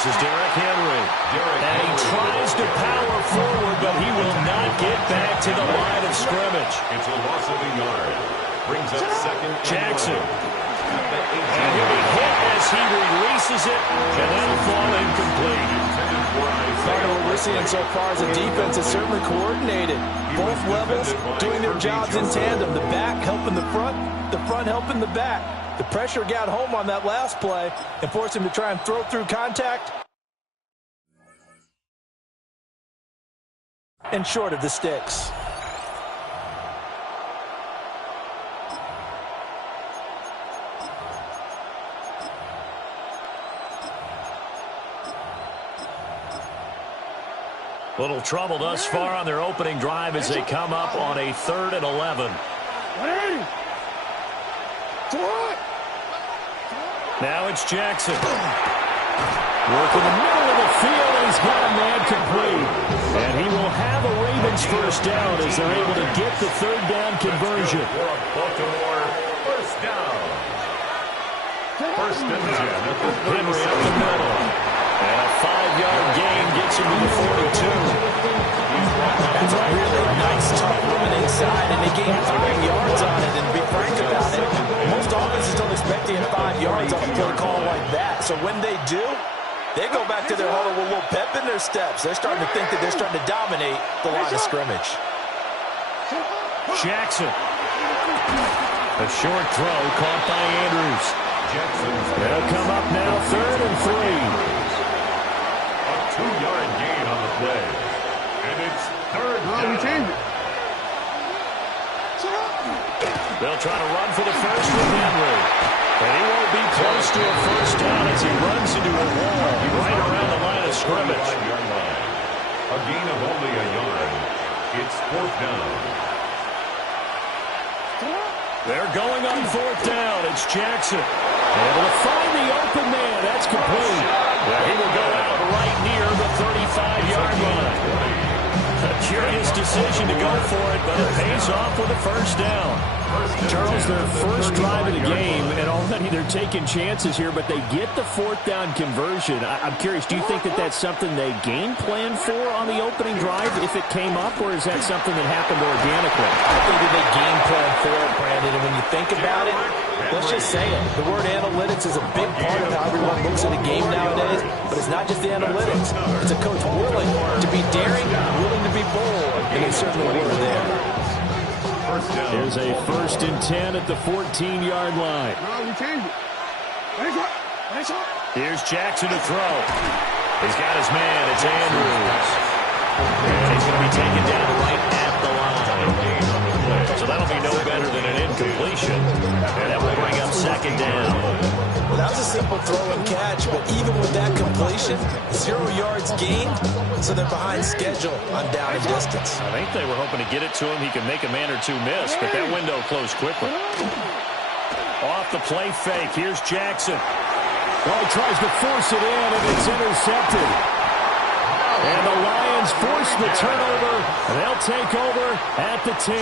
This is Derrick Henry. And he tries to power forward, but he will not get back to the line of scrimmage. It's a loss of a yard. Brings up second. Jackson. And he'll be hit as he releases it, and that'll fall incomplete. What we're seeing so far as a defense is certainly coordinated. Both levels doing their jobs in tandem. The back helping the front helping the back. The pressure got home on that last play and forced him to try and throw through contact. And short of the sticks. Little trouble thus far on their opening drive as they come up on a 3rd and 11. Now it's Jackson. Work in the middle of the field, and he's got a man complete. And he will have a Ravens first down as they're able to get the 3rd down conversion. Baltimore first down. First and 10. Henry up the middle. And a 5-yard gain gets him to the 42. That's a really nice, tough run inside, and they gained 5 yards on it. And to be frank about it, most offenses don't expect to get 5 yards off a play call like that. So when they do, they go back to their huddle with a little pep in their steps. They're starting to think that they're starting to dominate the line of scrimmage. Jackson. A short throw caught by Andrews. They'll come up now 3rd and 3. 2-yard gain on the play. And it's 3rd down. They'll try to run for the first with Henry. And he won't be close to a first down as he runs into a wall right around the line of scrimmage. A gain of only a yard. It's 4th down. They're going on 4th down. It's Jackson. Able to find the open man. That's complete. Well, he will go out right near the 35-yard line. A curious decision to go for it, but it pays off with a first down. Charles, their first drive of the game, and already they're taking chances here, but they get the 4th down conversion. I'm curious, do you think that that's something they game plan for on the opening drive if it came up, or is that something that happened organically? I think that they game plan for it, Brandon, and when you think about it, let's just say it. The word analytics is a big part of how everyone looks at a game nowadays, but it's not just the analytics. It's a coach willing to be daring, willing to be bold, and they certainly were there. Here's a 1st and 10 at the 14-yard line. Here's Jackson to throw. He's got his man. It's Andrews. And he's going to be taken down right at the line. So that'll be no better than an incompletion. And that will bring up 2nd down. Well, that was a simple throw and catch, but even with that completion, 0 yards gained, so they're behind schedule on down and distance. I think they were hoping to get it to him. He could make a man or two miss, but that window closed quickly. Off the play fake, here's Jackson. Oh, he tries to force it in, and it's intercepted. And the Lions force the turnover, and they'll take over at the 10.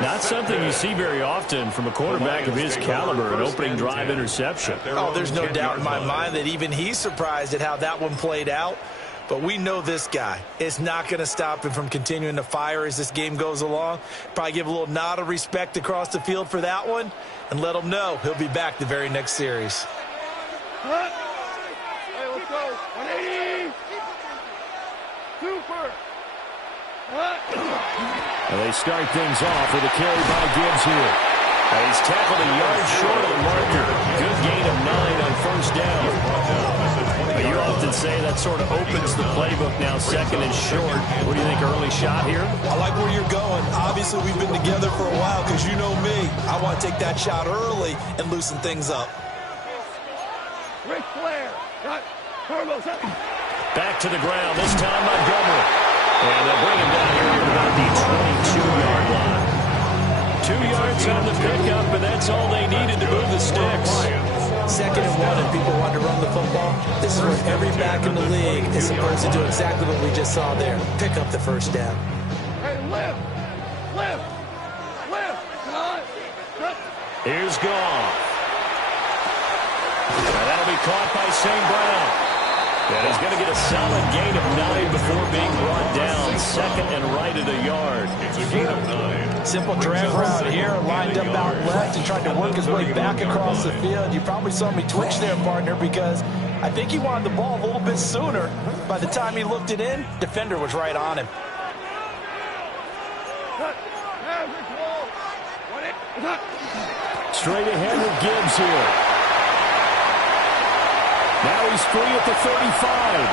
Not something you see very often from a quarterback of his caliber, an opening drive interception. Oh, there's no doubt in my mind that even he's surprised at how that one played out. But we know this guy is not going to stop him from continuing to fire as this game goes along. Probably give a little nod of respect across the field for that one and let him know he'll be back the very next series. Hey, let's go. 180. Super. And they start things off with a carry by Gibbs here. And he's tackled a yard short of the marker. Good gain of 9 on first down. You often say that sort of opens the playbook now, 2nd and short. What do you think, early shot here? I like where you're going. Obviously, we've been together for a while because you know me. I want to take that shot early and loosen things up. Ric Flair. Right. Turbos up. Back to the ground, this time Montgomery. And they'll bring him down here at about the 22-yard line. 2 yards on the pickup, and that's all they needed to move the sticks. 2nd and 1, and people want to run the football. This is where every back in the league is supposed to do exactly what we just saw there. Pick up the first down. Hey, lift. Lift. Lift. Here's Goff. And that'll be caught by St. Brown. And he's going to get a solid gain of 9 before being brought down. Second and right at a yard. It's a gain of 9. Simple drag route here, lined up out left and tried to work his way back across the field. You probably saw me twitch there, partner, because I think he wanted the ball a little bit sooner. By the time he looked it in, defender was right on him. Straight ahead with Gibbs here. Now he's free at the 35.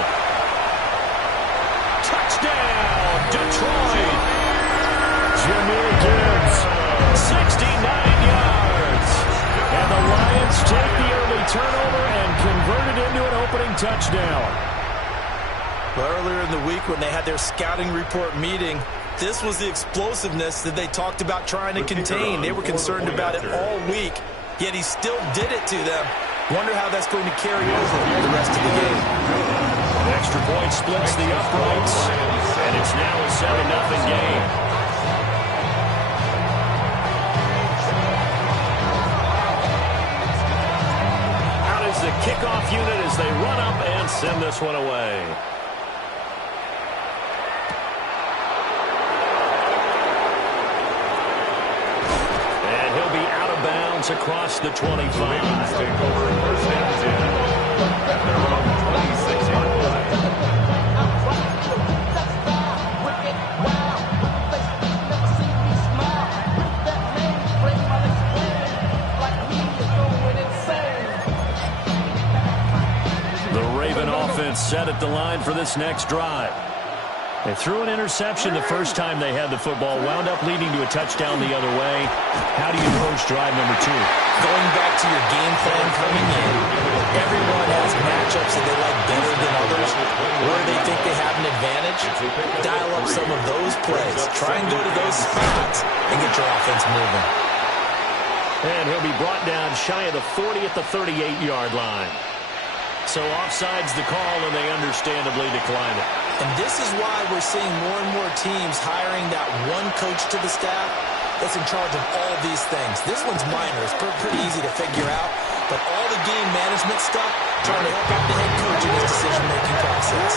Touchdown, Detroit. Jahmyr Gibbs, 69 yards. And the Lions take the early turnover and convert it into an opening touchdown. Well, earlier in the week when they had their scouting report meeting, this was the explosiveness that they talked about trying to contain. They were concerned about it all week, yet he still did it to them. Wonder how that's going to carry over the rest of the game. An extra point splits the uprights, and it's now a 7-0 game. Out is the kickoff unit as they run up and send this one away. Across the 25. Take over first and 10 at their own 26-yard line. The Raven offense set at the line for this next drive. They threw an interception the first time they had the football, wound up leading to a touchdown the other way. How do you approach drive number 2? Going back to your game plan coming in, everyone has matchups that they like better than others, where they think they have an advantage. Dial up some of those plays. Try and go to those spots and get your offense moving. And he'll be brought down shy of the 40 at the 38-yard line. So offside's the call, and they understandably decline it. And this is why we're seeing more and more teams hiring that one coach to the staff that's in charge of all these things. This one's minor. It's pretty easy to figure out. But all the game management stuff, trying to help out the head coach in his decision-making process.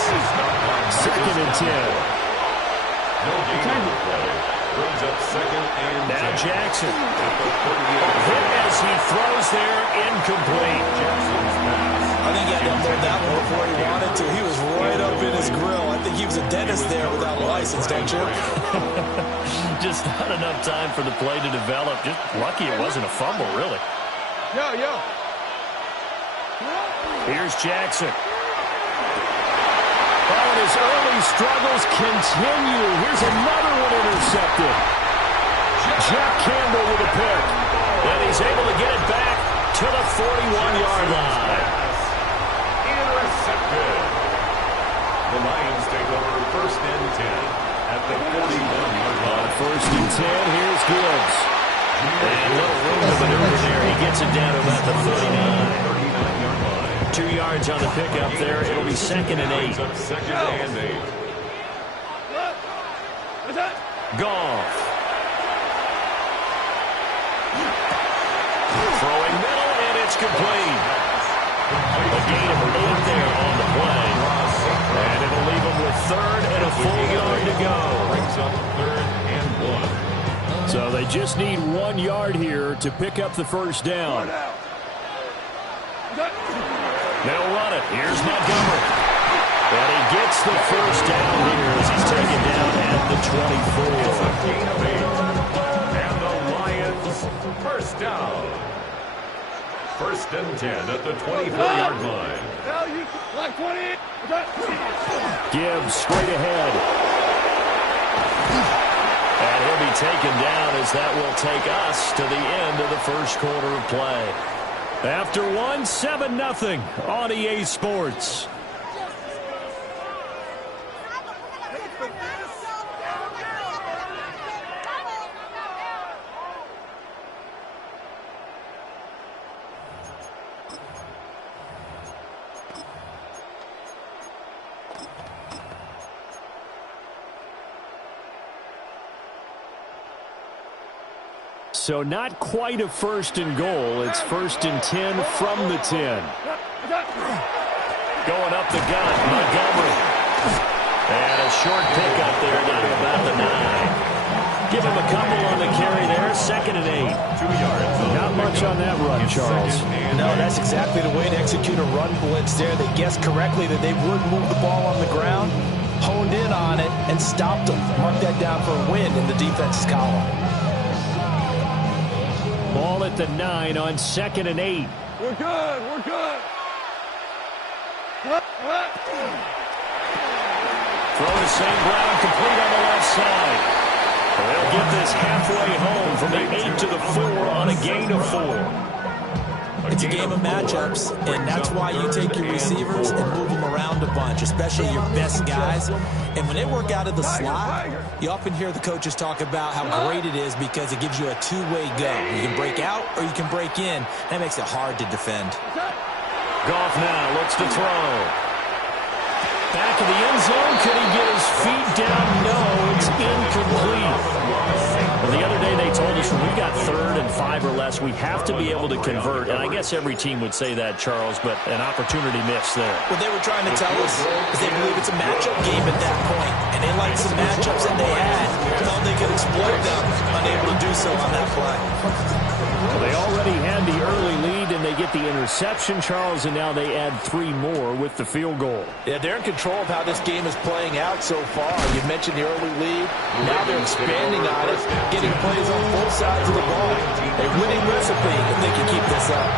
Second and 10. No gain on the play. Brings up second and 10. Now Jackson. Hit as he throws there, incomplete. Jackson's pass. I think he had to unload that one before he wanted to. He was right up in his grill. I think he was a dentist there without a license, don't you? Just not enough time for the play to develop. Just lucky it wasn't a fumble, really. Yo. Here's Jackson. Oh, and his early struggles continue. Here's another one intercepted. Jack Campbell with a pick. And he's able to get it back to the 41-yard line. Intercepted. The Lions take over first and 10 at the 41-yard line. First and 10, here's Gibbs. And a little room to maneuver there. He gets it down to about the 39. 39-yard line. 2 yards on the pickup there. It'll be second and 8. Second and 8. Goff. Throwing middle, and it's complete. A gain of 8 there on the play. And it'll leave them with third and a full yard to go. Brings up third and 1. So they just need 1 yard here to pick up the first down. They'll run it. Here's Montgomery. And he gets the first down here as he's taken down at the 24. Gain of 8. And the Lions first down. First and 10 at the 24-yard line. Like 20. Gibbs straight ahead. And he'll be taken down as that will take us to the end of the first quarter of play. After 7-0 on EA Sports. So not quite a first and goal. It's first and 10 from the 10. Going up the gut, Montgomery. And a short pickup there down to about the 9. Give him a couple on the carry there. 2nd and 8. 2 yards. Not much on that run, Charles. No, that's exactly the way to execute a run blitz there. They guessed correctly that they would move the ball on the ground, honed in on it, and stopped them. Mark that down for a win in the defense's column. Ball at the 9 on 2nd and 8. We're good. We're good. Throw to St. Brown, complete on the left side. They'll get this halfway home from the 8 to the 4 on a gain of 4. It's a game of matchups, and that's why you take your receivers and move them around a bunch, especially your best guys. And when they work out of the slot, you often hear the coaches talk about how great it is because it gives you a two-way go. You can break out or you can break in. That makes it hard to defend. Goff now looks to throw. Back of the end zone. Could he get his feet down? No, it's incomplete. Well, the other day they told us when we got 3rd and 5 or less, we have to be able to convert. And I guess every team would say that, Charles, but an opportunity missed there. What they were trying to tell us is they believe it's a matchup game at that point, and they like some matchups that they had. Felt they could exploit them, unable to do so on that play. Well, they already had the early lead, and they get the interception, Charles, and now they add 3 more with the field goal. Yeah, they're in control of how this game is playing out so far. You mentioned the early lead. Now they're expanding on it, getting plays on both sides of the ball. A winning recipe if they can keep this up.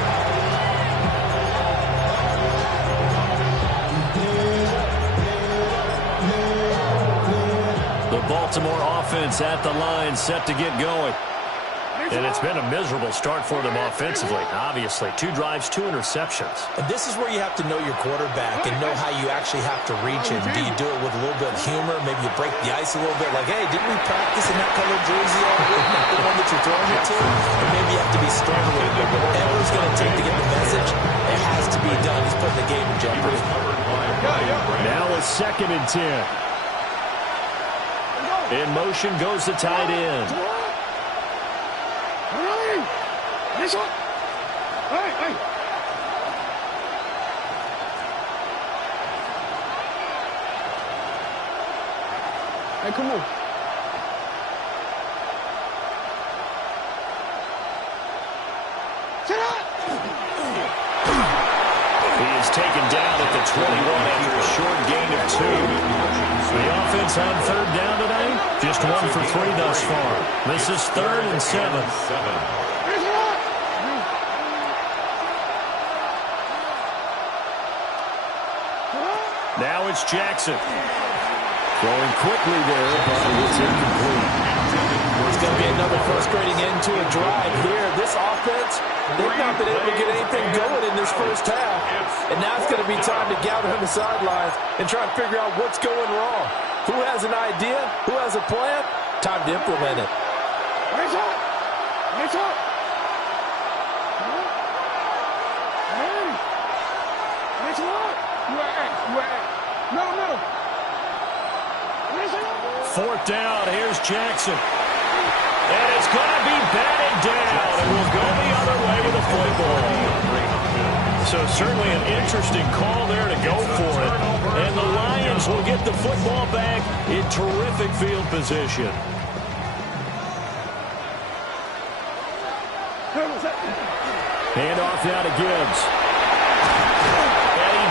The Baltimore offense at the line, set to get going. And it's been a miserable start for them offensively, obviously. 2 drives, 2 interceptions. And this is where you have to know your quarterback and know how you actually have to reach him. Do you do it with a little bit of humor? Maybe you break the ice a little bit, like, hey, didn't we practice in that colored jersey already? Not the one that you're throwing it to? Or maybe you have to be stern with it. Whatever it's going to take to get the message, it has to be done. He's putting the game in jeopardy. Now it's 2nd and 10. In motion goes the tight end. Hey, hey. Hey, come on. Sit up. He is taken down at the 21 after a short gain of 2. The offense on 3rd down tonight, just 1 for 3 thus far. This is 3rd and 7. Now it's Jackson. Throwing quickly there, but it's incomplete. It's going to be another frustrating end to a drive here. This offense, they've not been able to get anything going in this first half. And now it's going to be time to gather on the sidelines and try and figure out what's going wrong. Who has an idea? Who has a plan? Time to implement it. Hands up. Hands up. Hey. Hands up. No. 4th down, here's Jackson. And it's going to be batted down. And we'll go the other way with the football. So certainly an interesting call there to go for it. And the Lions will get the football back in terrific field position. Handoff now to Gibbs.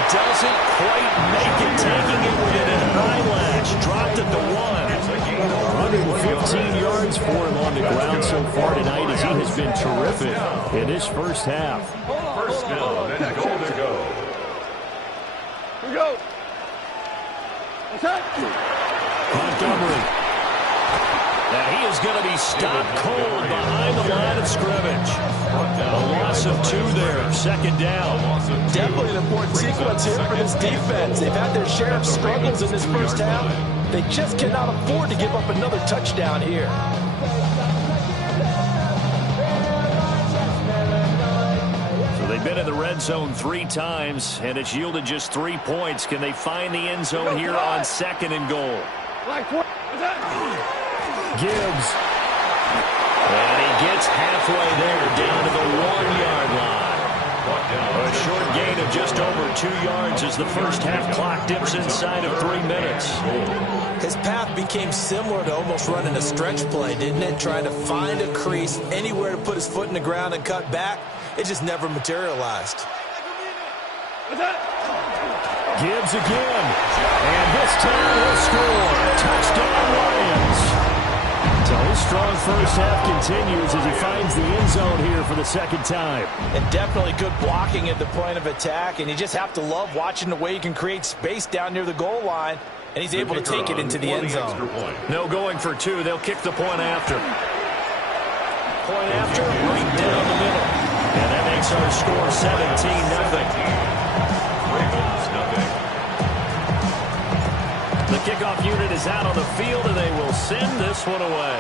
Doesn't quite make it, taking it within an eyelash. Dropped at the 1. 115 yards for him on the ground so far tonight as he has been terrific in his first half. First down and goal to go. Here we go. Attack. Montgomery. Now he is going to be stopped cold behind the line of scrimmage. A loss of 2 there, 2nd down. Definitely an important sequence here for this defense. They've had their share of struggles in this first half. They just cannot afford to give up another touchdown here. So they've been in the red zone 3 times, and it's yielded just 3 points. Can they find the end zone here on 2nd and goal? Gibbs. And he gets halfway there, down to the 1-yard line. A short gain of just over 2 yards as the first half clock dips inside of 3 minutes. His path became similar to almost running a stretch play, didn't it? Trying to find a crease, anywhere to put his foot in the ground and cut back. It just never materialized. Gibbs again. And this time he'll score. Touchdown, Lions. So his strong first half continues as he finds the end zone here for the second time. And definitely good blocking at the point of attack. And you just have to love watching the way he can create space down near the goal line. And he's able to take it into the end zone. No going for 2. They'll kick the point after. Point after, right down the middle. And that makes our score 17-0. The kickoff unit is out on the field, and they will send this one away.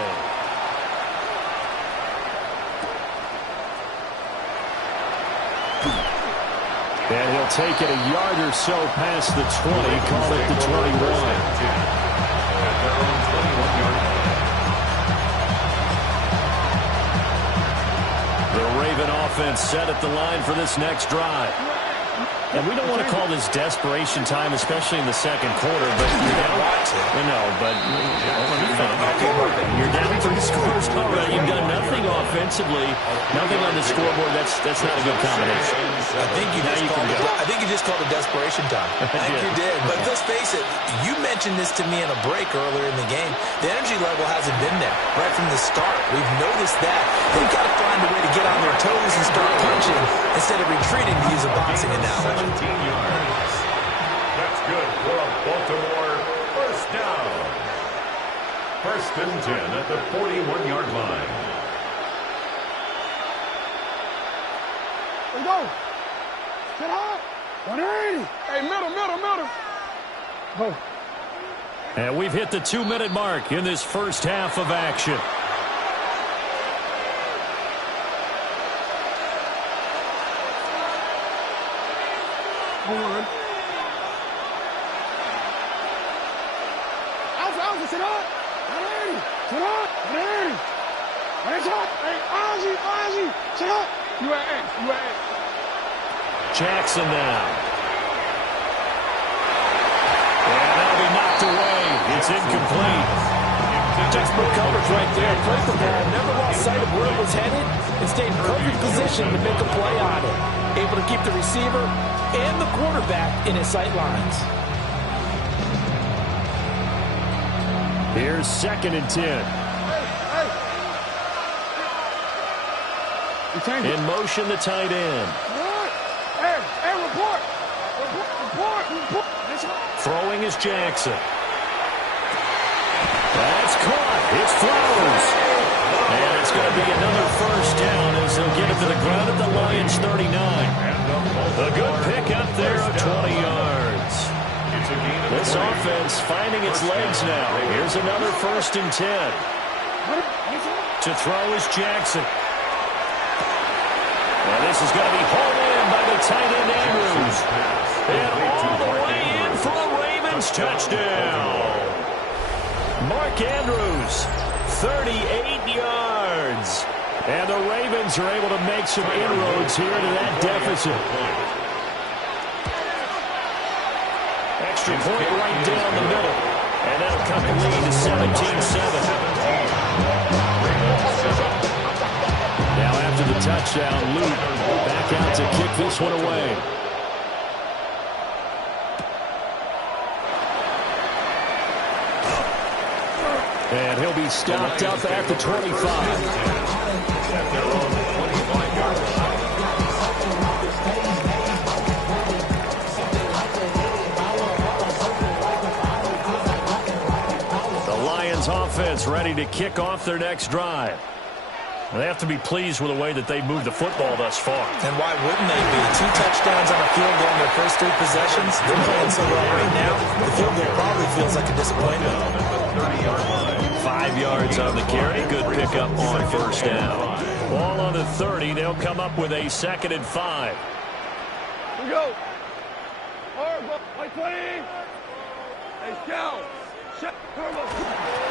And he'll take it a yard or so past the 20, call it the 21. The Raven offense set at the line for this next drive. And we don't want to call this desperation time, especially in the second quarter, but you're down. You're down 3 scores already. You've done nothing offensively, nothing on the scoreboard. That's not a good combination. I think you just called it desperation time. I think you did. But let's face it, you mentioned this to me in a break earlier in the game. The energy level hasn't been there right from the start. We've noticed that. They've got to find a way to get on their toes and start punching instead of retreating, to use a boxing analogy. 17 yards. That's good for a Baltimore first down. First and 10 at the 41-yard line. Let's go. Sit high. 180. Hey, middle. Go. And we've hit the 2-minute mark in this first half of action. One. Alpha, sit up. 180. Sit up. 180. Hands up. Hey, Ozzy. Sit up. You at A. Jackson now. And that'll be knocked away. It's incomplete. Textbook coverage right there. Played the ball, never lost sight of where it was headed, and stayed in perfect position to make a play on it. Able to keep the receiver and the quarterback in his sight lines. Here's 2nd and 10. In motion, the tight end. Hey, report. Throwing is Jackson. That's caught. It's Flowers. And it's going to be another first down as they'll get it to the ground at the Lions 39. A good pick up there of 20 yards. This offense finding its legs now. Here's another 1st and 10. To throw is Jackson. And this is going to be hauled in by the tight end Andrews. And all the way in for a Ravens touchdown. Mark Andrews, 38 yards. And the Ravens are able to make some inroads here to that deficit. Extra point right down the middle. And that'll cut the lead to 17-7. Now after the touchdown, Luke back out to kick this one away. And he'll be stopped up at the 25. Offense ready to kick off their next drive. They have to be pleased with the way that they moved the football thus far. And why wouldn't they be? 2 touchdowns on a field goal in their first 3 possessions. They're playing so well right now. The field goal probably feels like a disappointment. 5 yards on the carry. Good pickup on first down. Ball on the 30. They'll come up with a 2nd and 5. Here we go. Hey, Scout.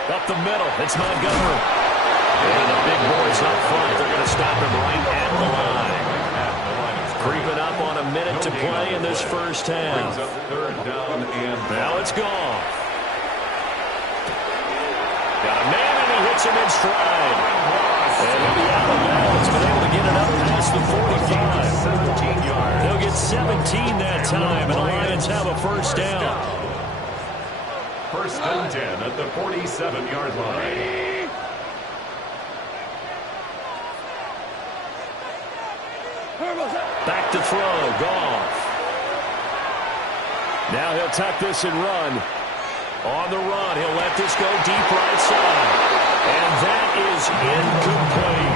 Up the middle, it's Montgomery. And the big boys up front, they're going to stop him right at the line. Creeping up to play in this first half. Third down and now it's gone. Got a man, and he hits him in stride. And he'll be out of bounds, but able to get it up past the 45. 17 yards. They'll get 17 that time, and the Lions have a first down. First and 10 at the 47-yard line. Back to throw, Goff. Now he'll tuck this and run. On the run, he'll let this go deep right side. And that is incomplete.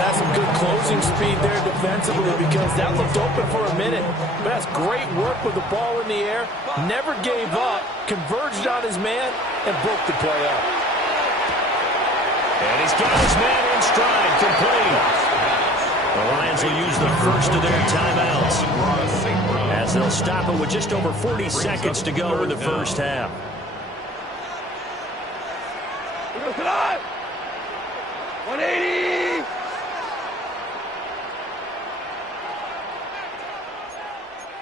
That's some good closing speed there defensively because that looked open for a minute. But that's great work with the ball in the air. Never gave up, converged on his man, and broke the play up. And he's got his man in stride, complete. The Lions will use the first of their timeouts as they'll stop it with just over 40 seconds to go in the first half. 180.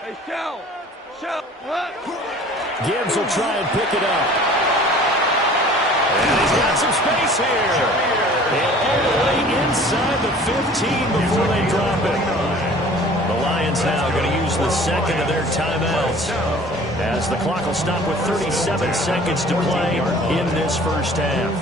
Hey, Shell. What? Gibbs will try and pick it up. And he's got some space here. And all the way inside the 15 before they drop it. The Lions now going to use the second of their timeouts as the clock will stop with 37 seconds to play in this first half.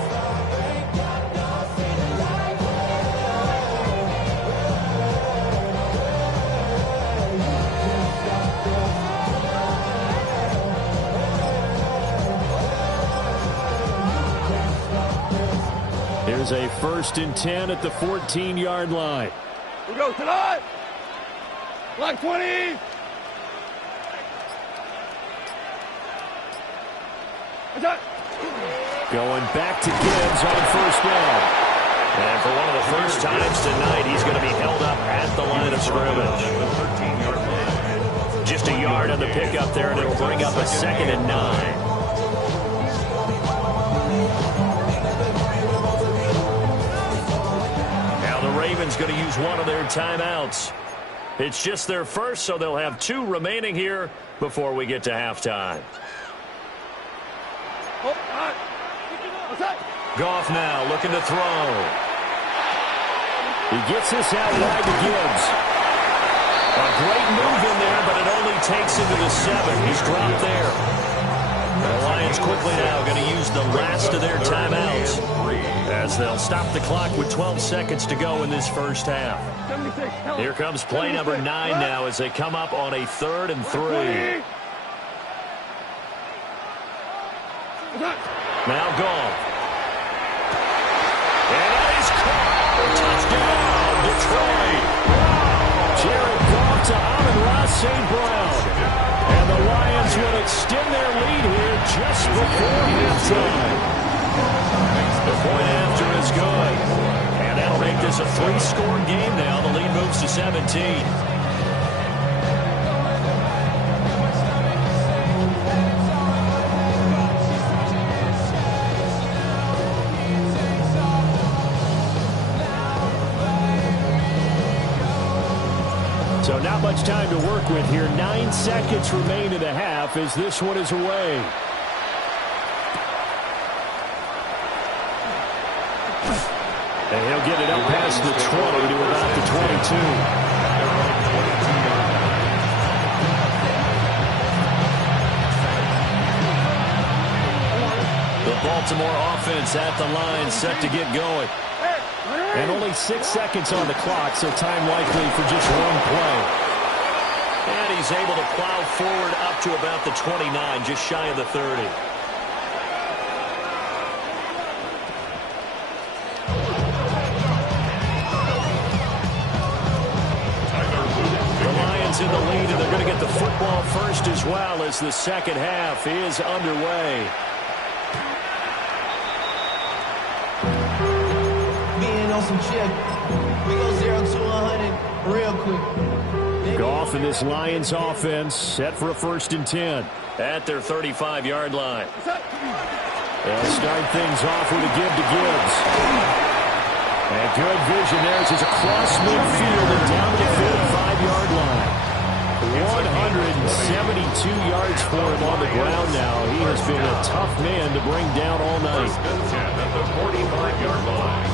Here's a first and 10 at the 14-yard line. We go tonight. Block 20. Going back to Gibbs on first down. And for one of the first times tonight, he's going to be held up at the line of scrimmage. Just a yard on the pickup there, and it'll bring up a second and 9. Ravens going to use one of their timeouts. It's just their first, so they'll have 2 remaining here before we get to halftime. Goff now looking to throw. He gets this out wide to Gibbs. A great move in there, but it only takes him to the 7. He's dropped there. The Lions quickly now going to use the last of their timeouts as they'll stop the clock with 12 seconds to go in this first half. Here comes play number 9 now as they come up on a 3rd and 3. Now Goff. And that is caught. Touchdown, Detroit. Jared Goff to Amon-Ra St. Brown. And the Lions will extend their lead here just before halftime. The point after is good. And that'll make this a 3-score game now. The lead moves to 17. So not much time to work with here. 9 seconds remain in the half as this one is away. And he'll get it up past the 20 to about the 22. The Baltimore offense at the line set to get going. And only 6 seconds on the clock, so time likely for just one play. And he's able to plow forward up to about the 29, just shy of the 30. The Lions in the lead, and they're going to get the football first as well as the second half is underway. Some check. We go 0 to 100 real quick. Goff and this Lions offense set for a 1st and 10 at their 35-yard line. They'll start things off with a give to Gibbs. And good vision there as he's across midfield and down to the 45-yard line. 172 yards for him on the ground now. He has been a tough man to bring down all night. First and 10 at the 45-yard line.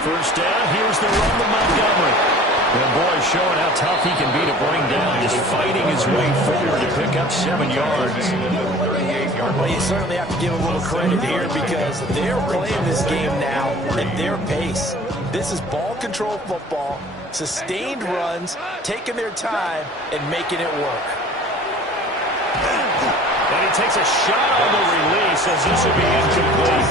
First down, here's the run to Montgomery. And boy, showing how tough he can be to bring down, just fighting his way forward to pick up 7 yards. Well, you certainly have to give a little credit here because they're playing this game now at their pace. This is ball control football, sustained runs, taking their time, and making it work. And he takes a shot on the release as this would be incomplete.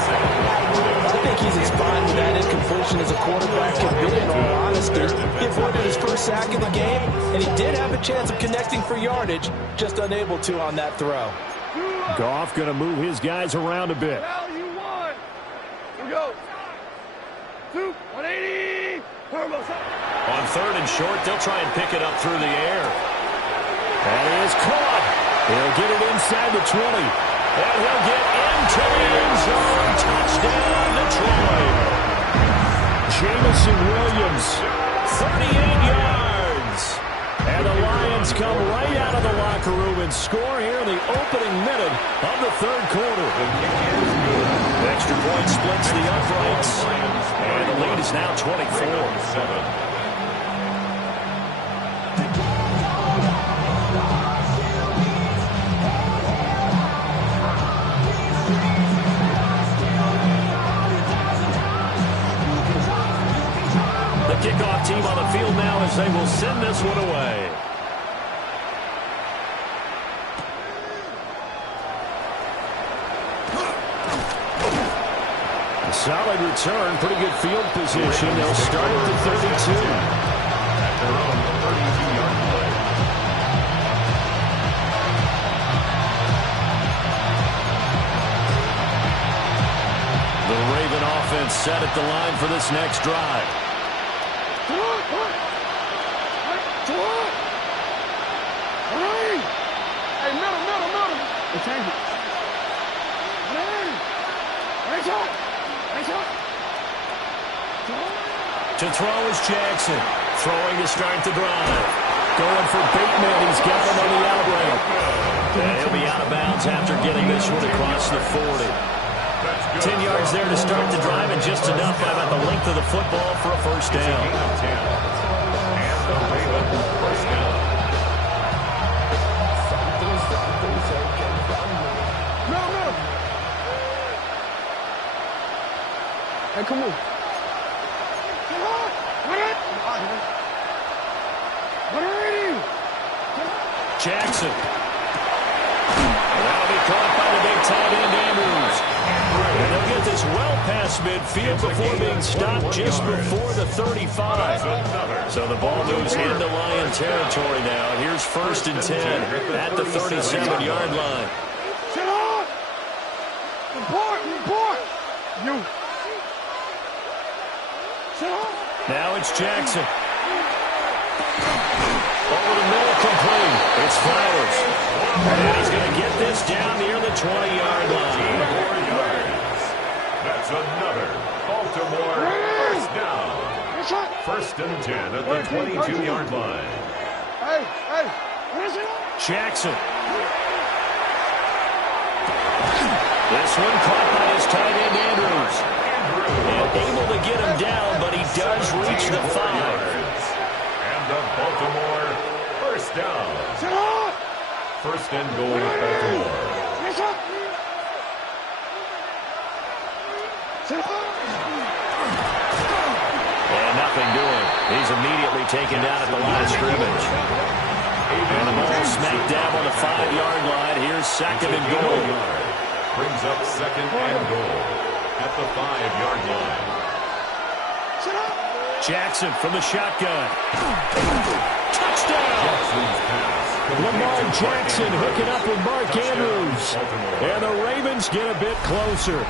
I think he's as fine with that incompletion as a quarterback can be, in all honesty. He avoided his first sack of the game, and he did have a chance of connecting for yardage, just unable to on that throw. Goff going to move his guys around a bit. Here we go. 2, 180. On third and short, they'll try and pick it up through the air. That is caught. He'll get it inside the 20. And he'll get into the end zone. Touchdown, Detroit. Jamison Williams, 38 yards. And the Lions come right out of the locker room and score here in the opening minute of the third quarter. Extra point splits the uprights. And the lead is now 24-7. Kickoff team on the field now as they will send this one away. A solid return, pretty good field position. They'll start at the 32. At their own 32-yard line. The Raven offense set at the line for this next drive. Hey, middle. They change it. To throw is Jackson. Throwing to start the drive. Going for Bateman. He's got him on the out route. And he'll be out of bounds after getting this one across the 40. 10 yards there to start the drive, and just enough by about the length of the football for a first down. And the Ravens first down. No. Hey, come on. Jackson. That'll be caught by the big tight end, Andrews. And they'll get this well past midfield before being stopped just before the 35. So the ball moves into Lion territory now. Here's first and 10 at the 37-yard line. Sit on! Report! You. Sit on! Now it's Jackson. Over the middle, complete. It's Flowers. And he's going to get this down near the 20-yard line. 4 yards. That's another Baltimore first down. First and 10 at the 22-yard line. Hey, where's it? Jackson. This one caught by his tight end, Andrews. And able to get him down, but he does reach the 5. And the Baltimore first down. First and goal at Baltimore. And nothing doing. He's immediately taken down at the line of scrimmage. And the ball smacked down on the 5-yard line. Here's second and goal. Brings up second and goal at the 5-yard line. Jackson from the shotgun. Touchdown! Lamar Jackson hooking up with Mark Andrews. And the Ravens get a bit closer.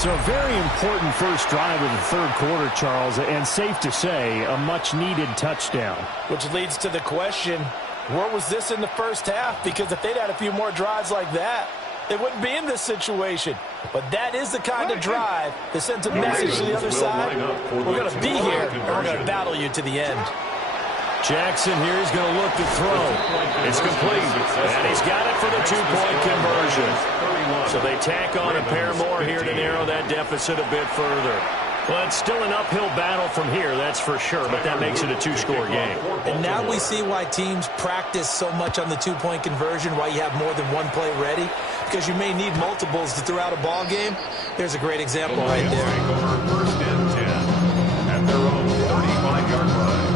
So a very important first drive of the third quarter, Charles, and safe to say, a much-needed touchdown. Which leads to the question, where was this in the first half? Because if they'd had a few more drives like that, they wouldn't be in this situation. But that is the kind of drive that sends a message to the other side. We're going to be here, and we're going to battle you to the end. Jackson here is going to look to throw. It's complete, and he's got it for the two-point conversion. So they tack on a pair more here to narrow that deficit a bit further. Well, it's still an uphill battle from here, that's for sure, but that makes it a two-score game. And now we see why teams practice so much on the two-point conversion, why you have more than one play ready, because you may need multiples to throw out a ball game. There's a great example right there. First and 10 at their own 35-yard line.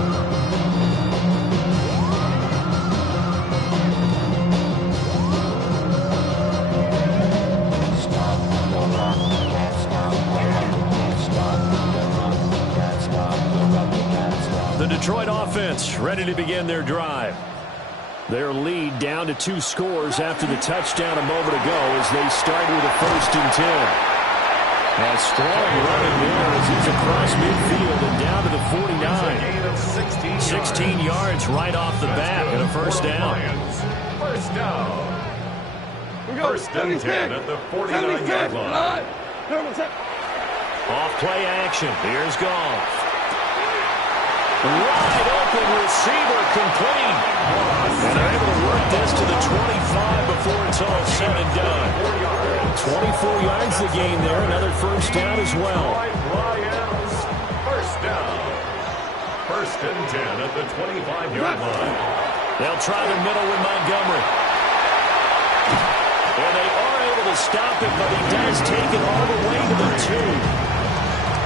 The Detroit offense ready to begin their drive. Their lead down to 2 scores after the touchdown a moment ago as they start with a 1st and 10. A strong running there as he's across midfield and down to the 49. 16 yards right off the bat and a first down. First down. First and 10 at the 49-yard line. Off play action. Here's Goff. Wide open receiver complete. And they're able to work this to the 25 before it's all said and done. 24 yards the gain there. Another first down as well. First down. First and 10 at the 25-yard line. They'll try the middle with Montgomery. And they are able to stop it, but he does take it all the way to the 2.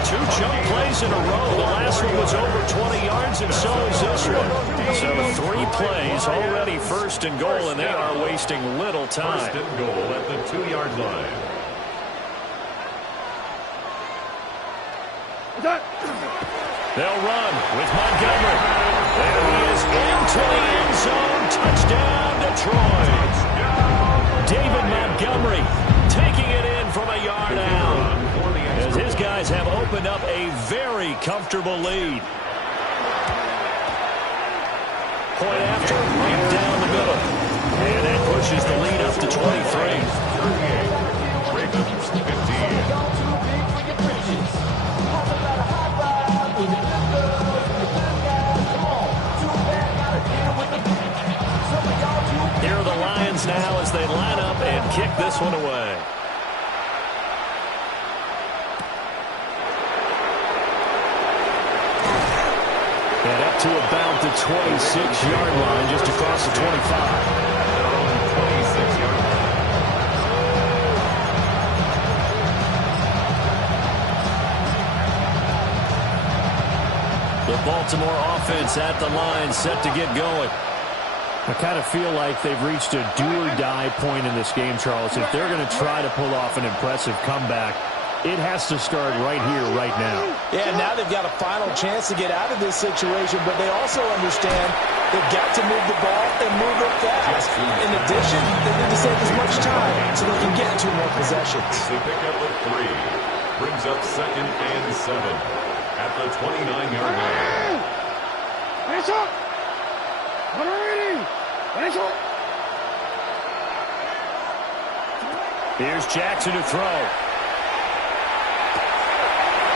2 chunk plays in a row. The last one was over 20 yards, and so is this one. So 3 plays already first and goal, and they are wasting little time. First and goal at the 2-yard line. They'll run with Montgomery. There he is into the end zone. Touchdown, Detroit. David Montgomery taking it in from a yard out. As his guys have opened up a very comfortable lead. Point after, right down the middle. And that pushes the lead up to 23. Ravens 15. Here are the Lions now as they line up and kick this one away. And up to about the 26-yard line, just across the 25. 26-yard line. The Baltimore offense at the line, set to get going. I kind of feel like they've reached a do-or-die point in this game, Charles. If they're going to try to pull off an impressive comeback, it has to start right here, right now. Yeah, now they've got a final chance to get out of this situation, but they also understand they've got to move the ball and move it fast. In addition, they need to save as much time so they can get 2 more possessions. They pick up a 3. Brings up 2nd and 7 at the 29-yard line. Hands up! Hands up! Here's Jackson to throw.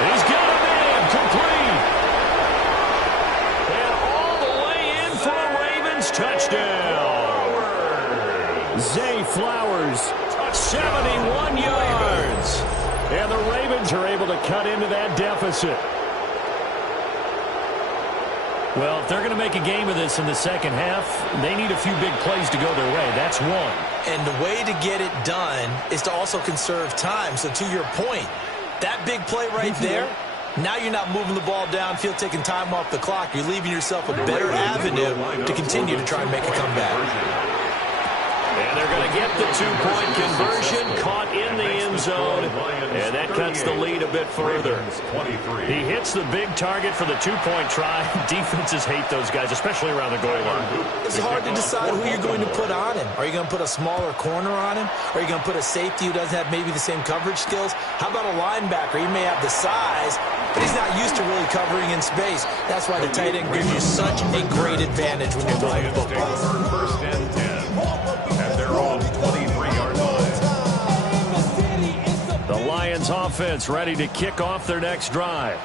He's got a man complete. And all the way in for a Ravens touchdown. Zay Flowers, 71 yards. And the Ravens are able to cut into that deficit. Well, if they're going to make a game of this in the second half, they need a few big plays to go their way. That's one. And the way to get it done is to also conserve time. So to your point, that big play right there, now you're not moving the ball downfield, taking time off the clock. You're leaving yourself a better avenue to continue to try and make a comeback. And they're going to get the two-point conversion, caught in the end zone, and that cuts the lead a bit further. He hits the big target for the two-point try. Defenses hate those guys, especially around the goal line. It's hard to decide who you're going to put on him. Are you going to put a smaller corner on him? Are you going to put a safety who doesn't have maybe the same coverage skills? How about a linebacker? He may have the size, but he's not used to really covering in space. That's why the tight end gives you such a great advantage when you're throwing the football. First and 10 at their own 23-yard line. The Lions offense ready to kick off their next drive.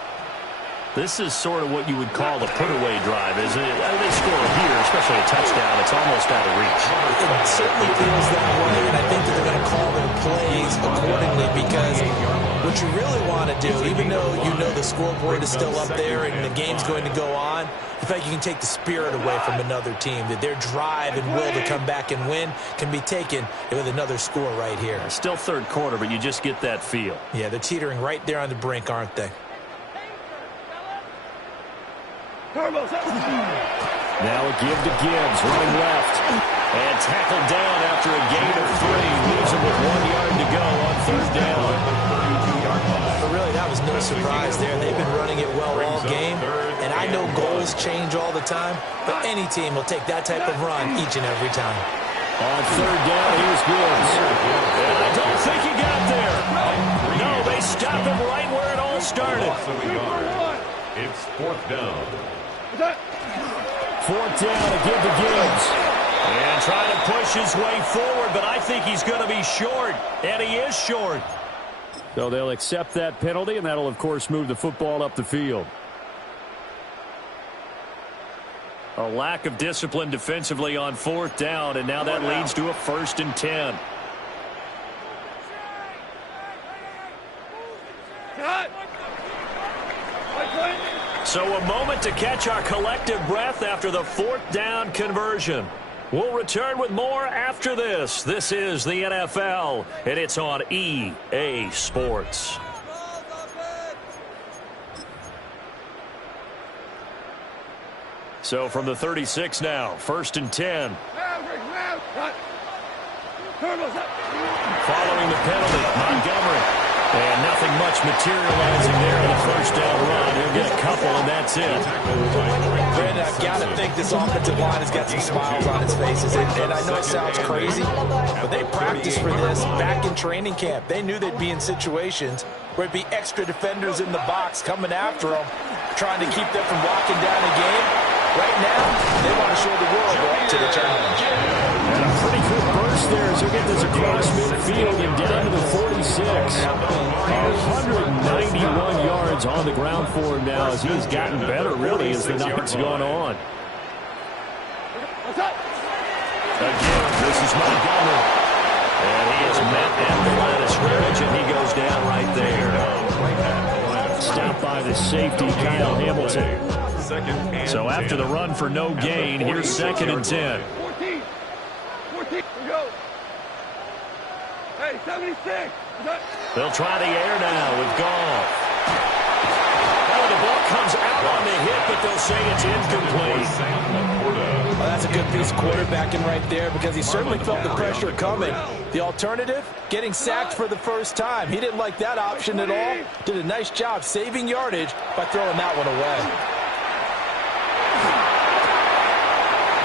This is sort of what you would call a put-away drive, isn't it? They score here, especially a touchdown. It's almost out of reach. It certainly feels that way, and I think that they're going to call their plays accordingly because what you really want to do, even though you know the scoreboard is still up there and the game's going to go on, I feel like you can take the spirit away from another team, that their drive and will to come back and win can be taken with another score right here. Still third quarter, but you just get that feel. Yeah, they're teetering right there on the brink, aren't they? Now a give to Gibbs, running left. And tackled down after a gain of 3. Leaves him with 1 yard to go on third down. But really, that was no surprise there. They've been running it well all game. And I know goals change all the time, but any team will take that type of run each and every time. On third down, here's Gibbs. And I don't think he got there. No, they stop him right where it all started. It's fourth down. Fourth down to give to Gibbs. And trying to push his way forward, but I think he's going to be short. And he is short. So they'll accept that penalty, and that'll, of course, move the football up the field. A lack of discipline defensively on fourth down, and now that leads to a 1st and 10. So a moment to catch our collective breath after the fourth down conversion. We'll return with more after this. This is the NFL, and it's on EA Sports. So from the 36 now, 1st and 10. Following the penalty, Montgomery. And nothing much materializing there in the first down run. He'll get a couple, and that's it. Brandon, I've got to think this offensive line has got some smiles on its faces. And I know it sounds crazy, but they practiced for this back in training camp. They knew they'd be in situations where it'd be extra defenders in the box coming after them, trying to keep them from locking down the game. Right now, they want to show the world they're up to the challenge. And a pretty good burst there as he'll get this across midfield and down to the 46. 191 yards on the ground for him now as he's gotten better, really, as the night's gone on. Again, this is Montgomery. And he is met at the line of scrimmage, and he goes down right there. Stopped by the safety, Kyle Hamilton. So after the run for no gain, here's 2nd and 10. 14, go. Hey, 76. They'll try the air now with Goff. Oh, the ball comes out on the hit, but they'll say it's incomplete. Well, that's a good piece of quarterbacking right there because he certainly felt the pressure coming. The alternative, getting sacked for the first time. He didn't like that option at all. Did a nice job saving yardage by throwing that one away.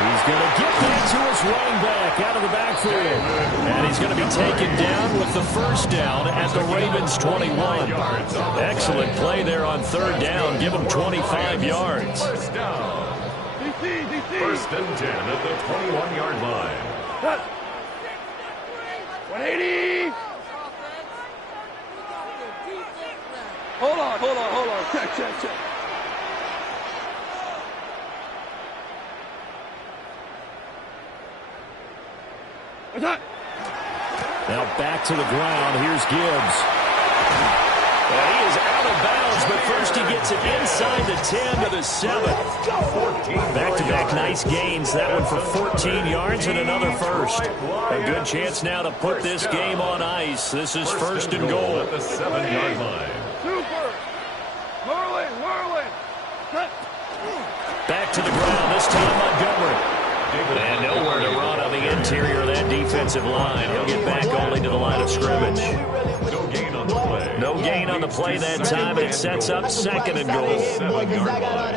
He's going to get that to his running back out of the backfield. And he's going to be taken down with the first down at the Ravens 21. Excellent play there on third down. Give him 25 yards. First down. First and 10 at the 21-yard line. 180. Hold on. Check. Now back to the ground. Here's Gibbs. And he is out of bounds, but first he gets it inside the 10 to the 7. Back-to-back nice gains. That one for 14 yards and another first. A good chance now to put this game on ice. This is 1st and goal. At the 7-yard line. Super. Merlin. Back to the ground. This time Montgomery. And nowhere to run on the interior of that defensive line. He'll get back only to the line of scrimmage. No gain on the play. No gain on the play that time, and it sets up second and goal. 7-yard line.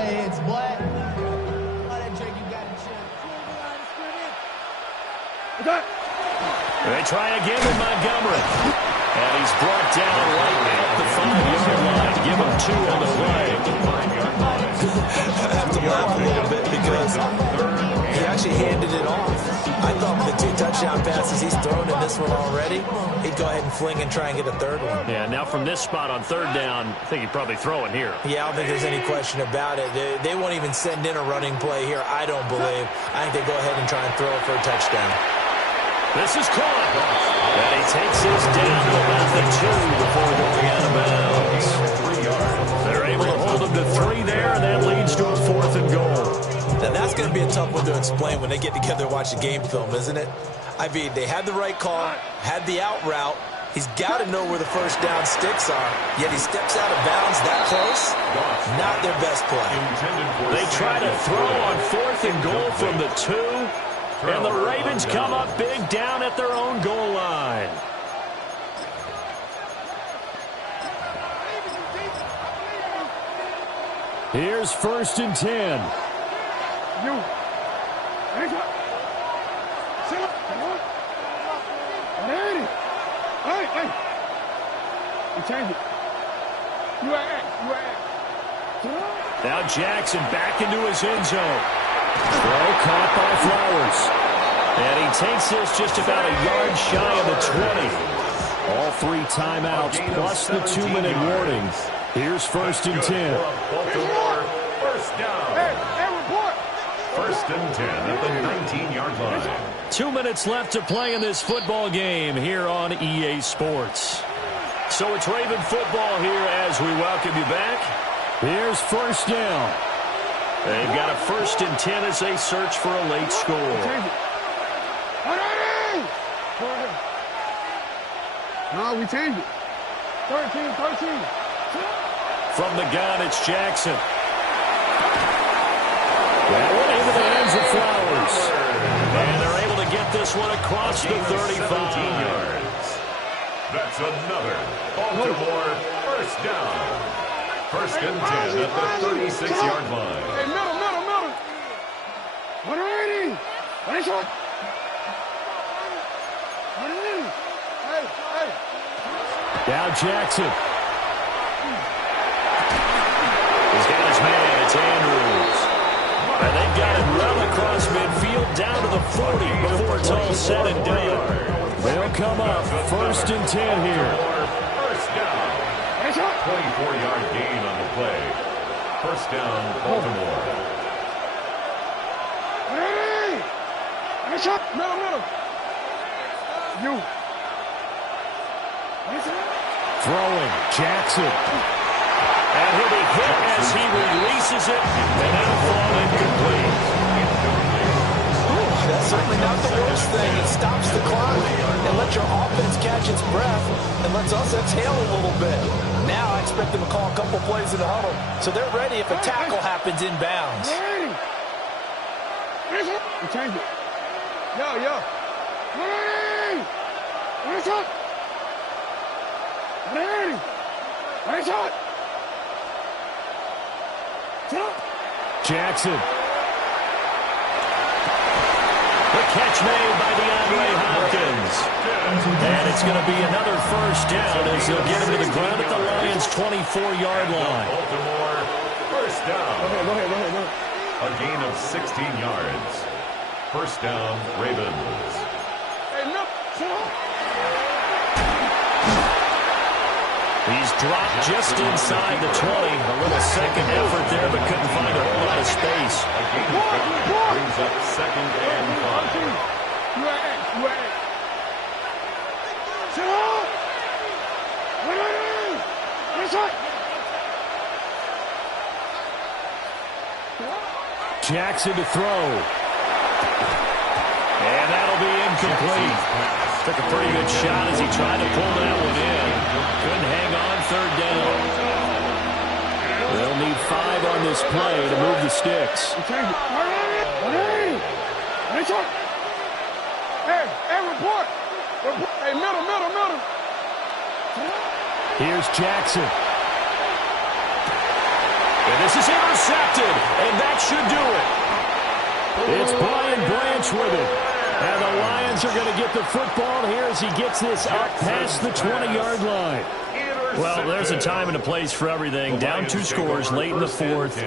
They try again with Montgomery. And he's brought down right at the 5-yard line. Give him 2 on the play. I have to laugh a little bit because he actually handed it off. I thought with the 2 touchdown passes he's thrown in this one already, he'd go ahead and fling and try and get a third one. Yeah, now from this spot on third down, I think he'd probably throw it here. Yeah, I don't think there's any question about it. They won't even send in a running play here, I don't believe. I think they go ahead and try and throw it for a touchdown. This is caught. And he takes this down to about the 2 before going out of bounds. 3 yards. They're able to hold him to 3 there, and that leads to a 4th and goal. Now that's going to be a tough one to explain when they get together and watch the game film, isn't it? I mean, they had the right call, had the out route. He's got to know where the first down sticks are, yet he steps out of bounds that close. Not their best play. They try to throw on 4th and goal from the 2. And the Ravens come up big down at their own goal line. Here's 1st and 10. You. Sit up. Hey. You change it. You Now Jackson back into his end zone. Throw caught by Flowers. And he takes this just about a yard shy of the 20. All 3 timeouts plus the 2-minute warning. Here's 1st and 10. Baltimore, first down. Hey, report. 1st and 10 at the 19-yard line. 2 minutes left to play in this football game here on EA Sports. So it's Raven football here as we welcome you back. Here's 1st down. They've got a 1st and 10 as they search for a late score. No, we changed it. 13. From the gun, it's Jackson. That one into the hands of Flowers. And they're able to get this one across the 35. yards. That's another Baltimore first down. 1st and 10 at the 36-yard line. Hey, middle. 180. Nice one. 180. Hey. Now Jackson. He's got his man. It's Andrews. And they've got it well across midfield down to the 40 before it's all said and done. They'll come up 1st and 10 here. First down. 24-yard gain on the play. First down, Baltimore. Hey! Nice shot. Middle. You. Throwing, Jackson. And he'll be hit as he releases it, and that'll fall incomplete. That's certainly not the worst thing. It stops the clock and lets your offense catch its breath and lets us exhale a little bit. Now I expect them to call a couple plays in the huddle, so they're ready if a tackle happens inbounds. We change it. Yo. Nice shot. Nice shot. Jackson. The catch made by DeAndre Hopkins. And it's going to be another first down as he'll get him to the ground at the Lions' 24-yard line. Baltimore, first down. Go ahead. A gain of 16 yards. First down, Ravens. Hey, no. He's dropped just inside the 20. A little second effort there, but couldn't find a whole lot of space. A gain of 5 brings up 2nd and 5. Jackson to throw. And that'll be incomplete. Took a pretty good shot as he tried to pull that one in. Couldn't hang on 3rd down. They'll need 5 on this play to move the sticks. Hey, report. Hey, middle. Here's Jackson. And this is intercepted, and that should do it. It's Brian Branch with it. And the Lions are going to get the football here as he gets this up past the 20-yard line. Well, there's a time and a place for everything. Down 2 scores late in the 4th.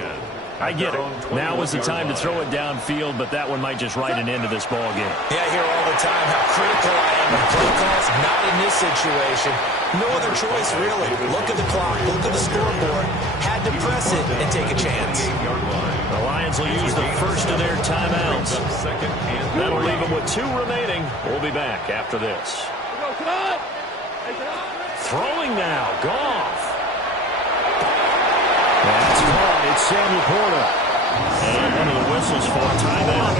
I get it. Now is the time to throw it downfield, but that one might just write an end to this ball game. Yeah, I hear all the time how critical I am of play calls. Not in this situation. No other choice, really. Look at the clock. Look at the scoreboard. Had to press it and take a chance. The Lions will use the first of their timeouts. That'll leave them with 2 remaining. We'll be back after this. Throwing now. Goff. That's caught. It's Sam Laporta. And one of the whistles for a timeout.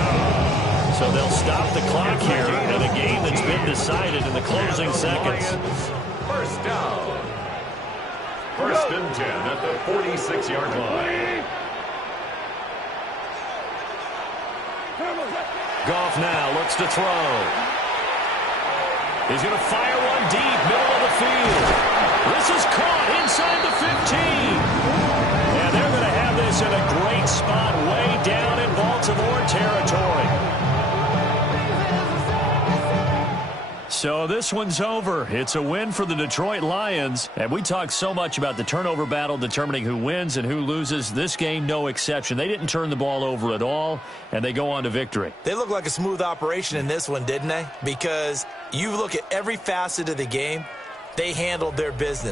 So they'll stop the clock here in a game that's been decided in the closing seconds. First down. First and 10 at the 46-yard line. Goff now looks to throw. He's going to fire one deep, middle of the field. This is caught inside the 15. And they're going to have this in a great spot way down in Baltimore territory. So this one's over. It's a win for the Detroit Lions. And we talk so much about the turnover battle determining who wins and who loses. This game, no exception. They didn't turn the ball over at all, and they go on to victory. They look like a smooth operation in this one, didn't they? Because you look at every facet of the game, they handled their business.